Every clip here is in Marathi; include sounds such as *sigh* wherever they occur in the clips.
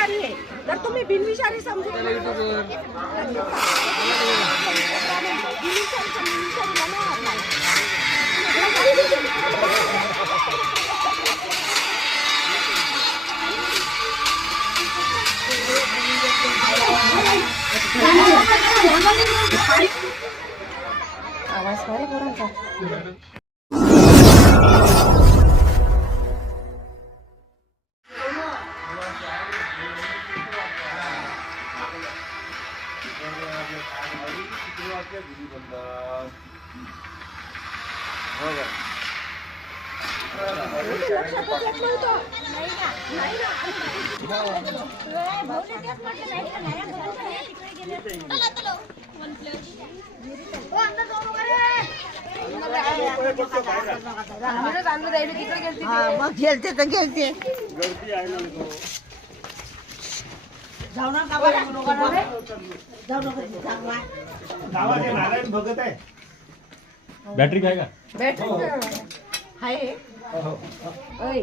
बिनविषारी आहे. तर तुम्ही बिनविषारी समजून. आवाज व्हायला पोरांचा मग गेलते तर गेलते जाऊ नका जाऊ नका. जाऊ नका नारायण भगत आहे बॅटरी काय का? हाय. ओय.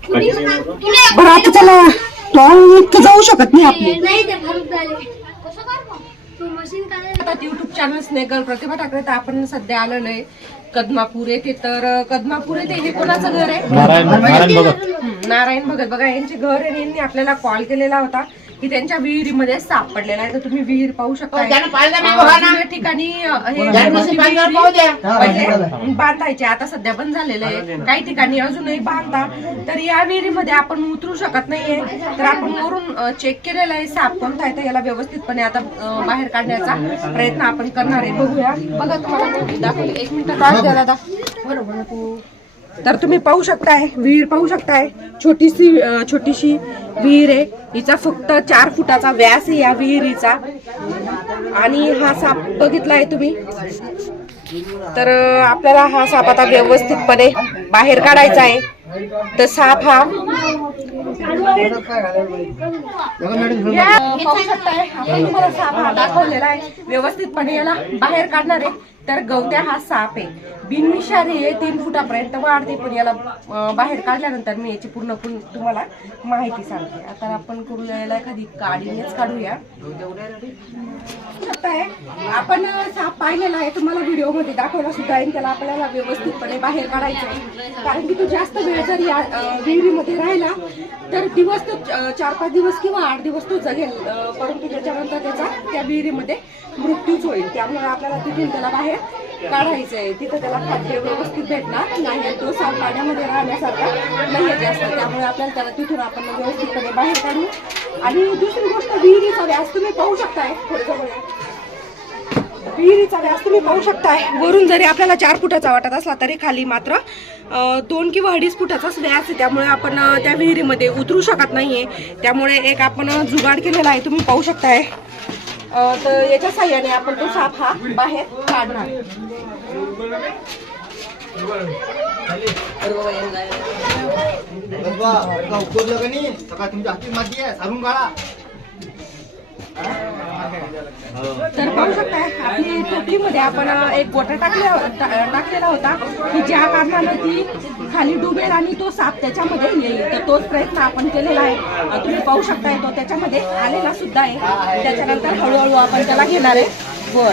बरं आता त्याला टॉंग तर जाऊ शकत नाही आपली. नाही ते भरून झाले कसं कर मग तू मशीन काय आता युट्यूब चॅनल स्नेगल प्रतिभा ठाकरे तर आपण सध्या आलेलो आहे. कदमापूर येथे तर कदमापूर येथे हे कोणाचं घर आहे? नारायण भगत. नारायण भगत. बघा यांचे घर आहे यांनी आपल्याला कॉल केलेला होता. की त्यांच्या विहिरीमध्ये साप पडलेला आहे. तर तुम्ही विहीर पाहू शकता. ठिकाणी हे द्या. पहिले बांधायचे. आता सध्या बंद झालेलं आहे. काही ठिकाणी अजूनही बांधता. तर या विहिरीमध्ये आपण उतरू शकत नाहीये. तर आपण वरून चेक केलेलं आहे. साप कोणता आहे तर याला व्यवस्थितपणे आता बाहेर काढण्याचा प्रयत्न आपण करणार आहे. बघूया. बघा तुम्हाला दाखवले एक मिनिट काढ द्या दादा. बरोबर तर तुम्ही पाहू शकताय विहीर पाहू शकताय. छोटीशी छोटीशी विहीर आहे. हिचा फक्त चार फुटाचा व्यास आहे या विहिरीचा. आणि हा साप बघितलाय तुम्ही? तर आपल्याला हा साप आता व्यवस्थितपणे बाहेर काढायचा आहे. तर साप हा पाहू शकताय आपण तुम्हाला साप हा दाखवलेला आहे. व्यवस्थितपणे याला बाहेर काढणार आहे. तर गवत्या हा साप आहे. बिनविषारी आहे तीन फुटापर्यंत वाढते पण याला बाहेर काढल्यानंतर मी याची पूर्ण तुम्हाला माहिती सांगते. आता आपण करूया याला एखादी काडीनेच काढूया. आपण साप पाहिलेला आहे तुम्हाला व्हिडिओमध्ये दाखवला सुद्धा आहे त्याला आपल्याला व्यवस्थितपणे बाहेर काढायचं आहे. कारण की तो जास्त वेळ जर या विहिरीमध्ये राहिला तर दिवस तो चार पाच दिवस किंवा आठ दिवस तो जगेल. परंतु त्याच्यानंतर त्याचा त्या विहिरीमध्ये मृत्यूच होईल. त्यामुळे आपल्याला तिथून त्याला बाहेर काढायचं आहे तिथं त्याला खाद्य व्यवस्थित भेटणार. नाही तो साप पाण्यामध्ये राहण्यासारखा नाही आहे जास्त. त्यामुळे आपल्याला त्याला तिथून आपण व्यवस्थितपणे बाहेर काढू. आणि दुसरी गोष्ट विहिरीचा व्यास तुम्ही पाहू शकताय. थोडं विहिरीचा व्यास तुम्ही पाहू शकताय. वरून जरी आपल्याला चार फुटाचा वाटत असला तरी खाली मात्र दोन किंवा अडीच फुटाचाच व्यास आहे. त्यामुळे आपण त्या विहिरीमध्ये उतरू शकत नाहीये. त्यामुळे एक आपण जुगाड केलेला आहे. तुम्ही पाहू शकताय. तर याच्या साह्याने आपण तो साप हा बाहेर काढणार. उतरलं का सकाळ तुमच्या हाती माती आहे सारून काढा. तर पाहू शकताय आपली टोपलीमध्ये आपण एक गोटा टाकल्या टा- टाकलेला होता की ज्या कारणानं ती खाली डुबेल आणि तो साप त्याच्यामध्ये येईल. तर तोच प्रयत्न आपण केलेला आहे. तुम्ही पाहू शकताय तो त्याच्यामध्ये आलेला सुद्धा आहे. त्याच्यानंतर हळूहळू आपण त्याला घेणार आहे. वर.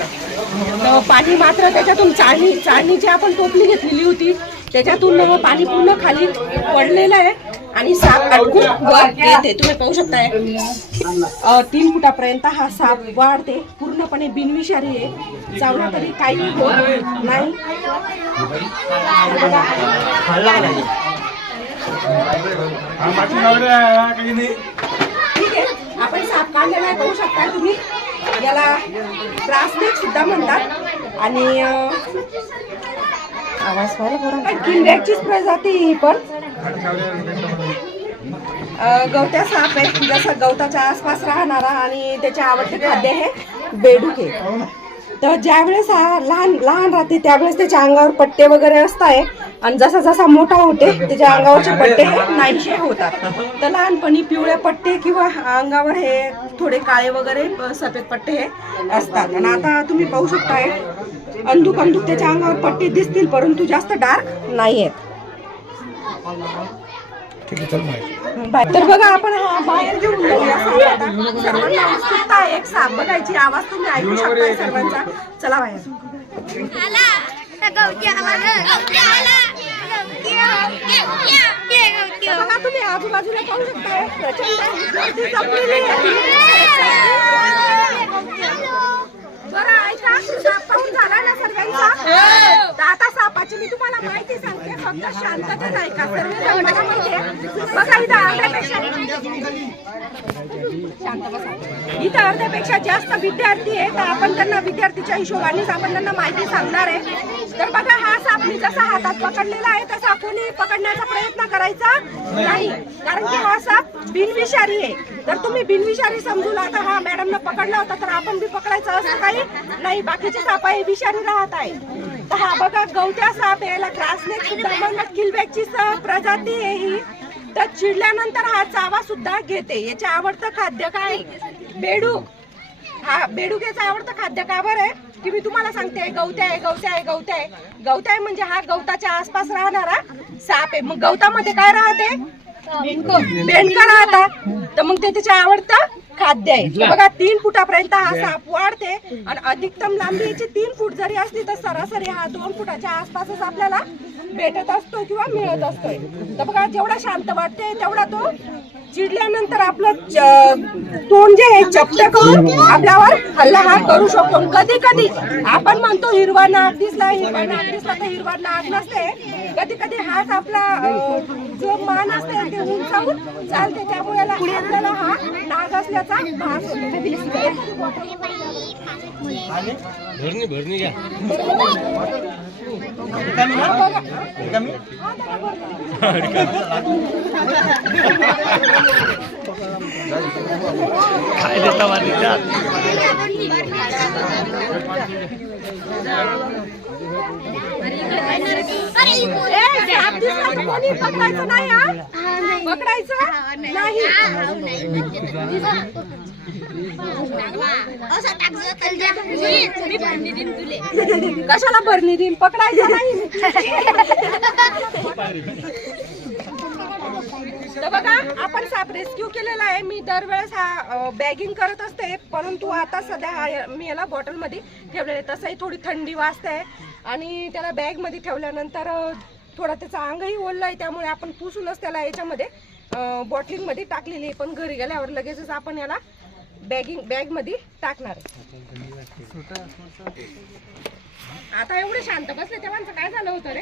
तर पाणी मात्र त्याच्यातून चाळणी चाळणीची आपण टोपली घेतलेली होती त्याच्यातून पाणी पूर्ण खाली पडलेलं आहे. आणि साप अडकून वर येते. तुम्ही पाहू शकताय. अ, तीन फुटापर्यंत हा साप वाढते. पूर्णपणे बिनविषारी आहे. चावला तरी काही होत नाही. ठीक आहे. आपण साप काढलेला आहे पाहू शकता तुम्ही. याला त्रासनेक सुद्धा म्हणतात. आणि आवाज व्हायला किंड्याचीच प्रजाती ही पण. गवत्या साप आहे जसा गवताच्या आसपास राहणारा आणि त्याचे आवडते खाद्य आहे बेडूक आहे. तर ज्यावेळेस हा लहान लहान राहते त्यावेळेस त्याच्या अंगावर पट्टे वगैरे असताय. आणि जसा जसा मोठा होते त्याच्या अंगावरचे पट्टे नाहीसे होतात. तर लहानपणी पिवळे पट्टे किंवा अंगावर हे थोडे काळे वगैरे सफेद पट्टे हे असतात. आणि आता तुम्ही पाहू शकताय अंदूक अंदूक त्याच्या अंगावर पट्टे दिसतील परंतु जास्त डार्क नाही आहेत तर बघा आपण हा बाहेर घेऊन जाऊया साप आता. सर्वांना उत्सुकता आहे एक साप बघायची आवाज तुम्ही ऐकू शकताय सर्वांचा. चला बाहेर. आला. गवती आला गवती आला. गवती गवती तर बघा तुम्ही आजूबाजूला पाहू शकताय. प्रचंड गर्दी जमलेली आहे. बरं ऐका साप पाहून झाला ना सर्वांचा? तर आता सापाची मी तुम्हाला माहिती सांगते. फक्त शांततेत ऐका. सर्व जण मला माहिती आहे. बघा इथं अर्ध्यापेक्षा. इथं अर्ध्यापेक्षा जास्त विद्यार्थी आहे तर आपण त्यांना विद्यार्थीच्या हिशोबानेच आपण त्यांना माहिती सांगणार आहे. तर बघा हा साप मी जसा हातात पकडलेला आहे तसा कोणी पकडण्याचा प्रयत्न करायचा नाही. कारण की हा साप बिनविषारी आहे. तर तुम्ही बिनविषारी समजू आता हा मॅडमनं पकडला होता तर आपण बी पकडायचं असं काही नाही. बाकीचे साप आहे विषारी राहत आहे. तर हा बघा गवत्या साप आहे याला क्रासनेक सुद्धा म्हणतात किलबॅगची स- प्रजाती आहे ही. तर चिडल्यानंतर हा चावा सुद्धा घेते. याचे आवडतं खाद्य काय? बेडूक हा बेडूक याचं आवडतं खाद्य का बरं आहे? की मी तुम्हाला सांगते गवत्या आहे गवत्या आहे गवत्या आहे. गवत्या आहे म्हणजे हा गवताच्या आसपास राहणारा साप आहे. मग गवतामध्ये काय राहते? बेंडका राहतात. तर मग ते त्याचे आवडतं? खाद्य आहे. बघा तीन फुटापर्यंत हा साप वाढते आणि अधिकतम लांबी याची तीन फूट जरी असली तर सरासरी हा दोन फुटाच्या आसपासच आपल्याला भेटत असतो किंवा मिळत असतोय. तर बघा जेवढा शांत वाटते तेवढा तो चिडल्यानंतर आपलं तोंड जे आहे चपट करून आपल्यावर हल्ला हा करू शकतो. कधी कधी आपण म्हणतो हिरवा नाग दिसला हिरवा नाग दिसला तर हिरवा नाग नसते. कधी कधी हाच आपला जो मान असते ते उंचावून चालते. त्यामुळे याला- आपल्याला हा नाग असल्याचा भर्ने भर्ने क्या कोणी पकडायचं नाही हा पकडायचं नाही. कशाला भरणी देईन? पकडायचं नाही. *laughs* तर बघा आपण साप रेस्क्यू केलेला आहे. मी दरवेळेस हा बॅगिंग करत असते. परंतु आता सध्या हा मी याला बॉटलमध्ये ठेवलेला आहे. तसंही थोडी थंडी वाजते आणि त्याला बॅगमध्ये ठेवल्यानंतर थोडा त्याचा अंगही ओलला आहे त्यामुळे आपण पुसूनच त्याला याच्यामध्ये बॉटलिंगमध्ये टाकलेली आहे. पण घरी गेल्यावर लगेचच आपण याला बॅगिंग बॅगमध्ये टाकणार आहे. आता एवढे शांत बसले तेव्हाचं काय झालं होतं रे?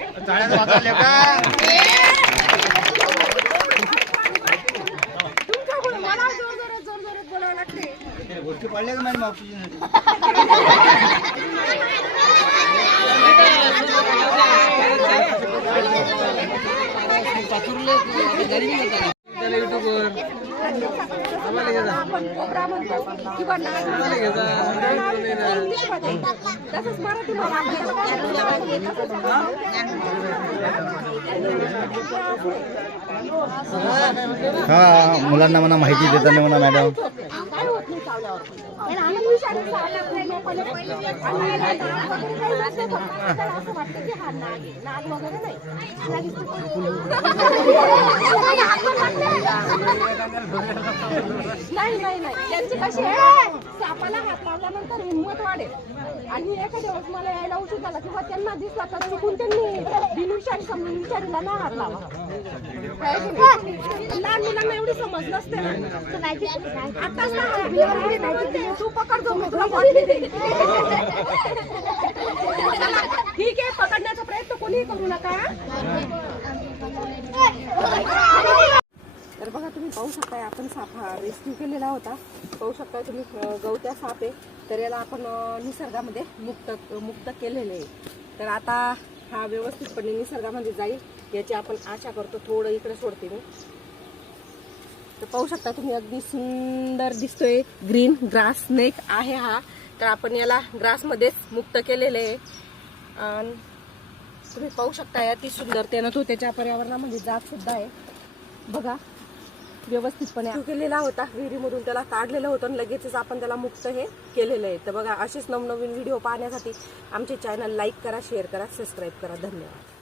पडल्या का माझ्या इंग्लिशमध्ये तसंच आपण हा. मुलांना म्हणा माहिती देताना म्हणा मॅडम. नाही चावल्यावर असं वाटतं की हा नाग आहे. नाग वगैरे नाही नाही नाही त्यांची कशी आहे सापाला हात लावल्यानंतर हिंमत वाढेल आणि एखाद्या वेळेस मला यायला उशीर झाला किंवा त्यांना दिसला तर चुकून त्यांनी बिनविषारी समजून विचारीला ना हात लावा लहान मुलांना एवढी समज नसते ना आताच तू पकड ठीक आहे पकडण्याचा प्रयत्न कोणीही करू नका. तर बघा तुम्ही पाहू शकताय आपण साप हा रेस्क्यू केलेला होता. पाहू शकताय तुम्ही गवत्या साप आहे. तर याला आपण निसर्गामध्ये मुक्त मुक्त केलेले आहे. तर आता हा व्यवस्थितपणे निसर्गामध्ये जाईल याची आपण आशा करतो थोडं इकडे सोडते मी. तर पाहू शकता तुम्ही अगदी सुंदर दिसतोय. ग्रीन ग्रास नेक आहे हा. तर आपण याला ग्रासमध्येच मुक्त केलेले आहे. आणि तुम्ही पाहू शकता या ती सुंदरतेनं तो त्याच्या पर्यावरणामध्ये जात सुद्धा आहे. बघा व्यवस्थितपणे केलेला होता. विहिरीमधून त्याला काढलेलं होतं आणि लगेचच आपण त्याला मुक्त हे केलेलं आहे. तर बघा असेच नवनवीन व्हिडिओ पाहण्यासाठी आमचे चॅनल लाईक करा शेअर करा सबस्क्राईब करा. धन्यवाद.